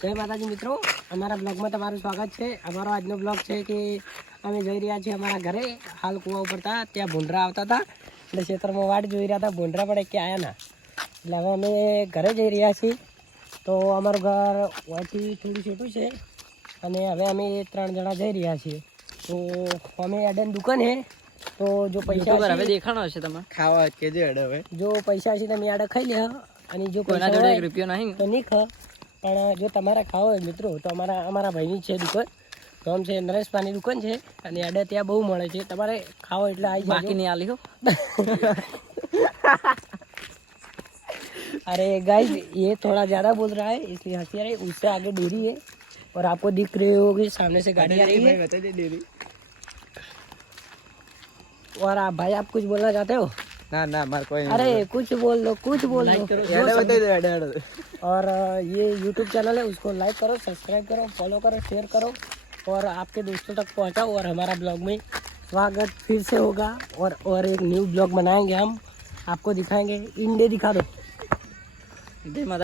જય માતાજી મિત્રો, અમારા બ્લોગમાં તમારું સ્વાગત છે। અમારો આજનો બ્લોગ છે કે અમે જઈ રહ્યા છીએ અમારા ઘરે। હાલ કૂવા ઉપર હતા, ત્યાં ભૂંડરા આવતા હતા એટલે ખેતરમાં વાટ જોઈ રહ્યા હતા। ભૂંડરા પણ કે આવ્યા ના, એટલે હવે અમે ઘરે જઈ રહ્યા છીએ। તો અમારું ઘર વાંચી થોડું છોટું છે અને હવે અમે 3 જણા જઈ રહ્યા છીએ। તો અમે અડન દુકાન હે, તો જો પૈસા હવે દેખાણો હશે તમે ખાવા કે જે અડે હવે જો પૈસા હશે તમે આડે ખાઈ લે, અને જો કોઈના જોડે 1 રૂપિયો નહીં તો નહીં ખા। પણ જો તમારે ખાવો હોય મિત્રો તો અમારા ભાઈની છે દુકાન, તો આમ છે નરેશભાઈની દુકાન છે અને આડે ત્યાં બહુ મળે છે। તમારે ખાવો એટલે આવી બાકી નહીં આલી હો। अरे गाइस ये थोड़ा ज़्यादा बोल रहा है इसलिए हंसी आ रही है। उससे आगे डेयरी है और आपको दिख रही होगी सामने से गाड़ी आ रही है। बता दे डेरी। और आप भाई आप कुछ बोलना चाहते हो? ना ना मार कोई अरे कुछ बोल लो, कुछ बोल लो। और ये YouTube चैनल है, उसको लाइक करो, सब्सक्राइब करो, फॉलो करो, शेयर करो और आपके दोस्तों तक पहुंचाओ। और हमारा ब्लॉग में स्वागत फिर से होगा और एक न्यू ब्लॉग बनाएंगे हम, आपको दिखाएंगे। इंडे दिखा दो।